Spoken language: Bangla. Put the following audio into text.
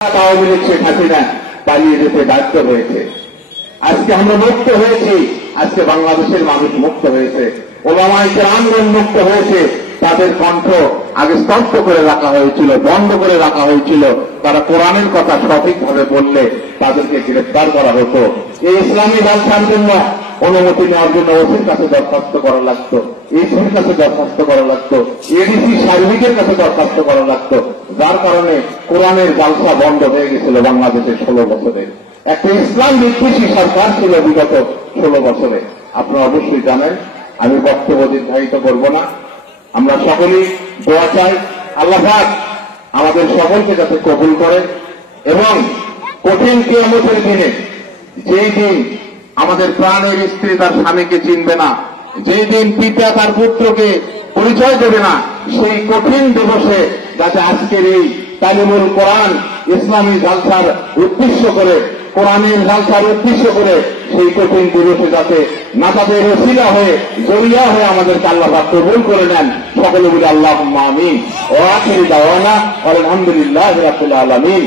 আওয়ামী লীগ শেখ হাসিনা পালিয়ে যেতে বাধ্য হয়েছে। আজকে আমরা মুক্ত হয়েছি, আজকে বাংলাদেশের মানুষ মুক্ত হয়েছে, ওলামায়ে কেরামগণ মুক্ত হয়েছে। তাদের কণ্ঠ আগে স্তব্ধ করে রাখা হয়েছিল, বন্ধ করে রাখা হয়েছিল। তারা কোরআনের কথা সঠিকভাবে বললে তাদেরকে গ্রেফতার করা হতো। এই ইসলামী ব্যবসার জন্য অনুমতি নেওয়ার জন্য ওসির কাছে দরখাস্ত করা লাগতো, এসির কাছে দরখাস্ত করা লাগতো, এডিসি সার্বিকের কাছে দরখাস্ত করা লাগতো। যার কারণে কোরআনের জালসা বন্ধ হয়ে গেছিল বাংলাদেশের 16 বছরে। একটা ইসলাম বিদ্বেষী সরকার ছিল বিগত 16 বছরে। আপনারা অবশ্যই জানেন, আমি বক্তব্য দীর্ঘায়িত করব না। আমরা সকলেই দোয়া চাই, আল্লাহ পাক আমাদের সকলকে যাতে কবুল করেন এবং কঠিন কিয়ামতের দিনে, যেই দিন আমাদের প্রাণের স্ত্রী তার স্বামীকে চিনবে না, যেই দিন পিতা তার পুত্রকে পরিচয় দেবে না, সেই কঠিন দিবসে যাতে আজকের এই তালিমুল কোরআন ইসলামী জালসার উদ্দেশ্য করে, কোরআনের জালসার উদ্দেশ্য করে সেই কঠিন দিবসে যাতে নাজাতের ওসিলা হয়ে, জরিয়া হয়ে আমাদেরকে আল্লাহ পাক কবুল করে নেন। সকলে বলি আল্লাহুম্মা আমিন। ওয়া আখিরু দাওয়ানা আলহামদুলিল্লাহি রাব্বিল আলামিন।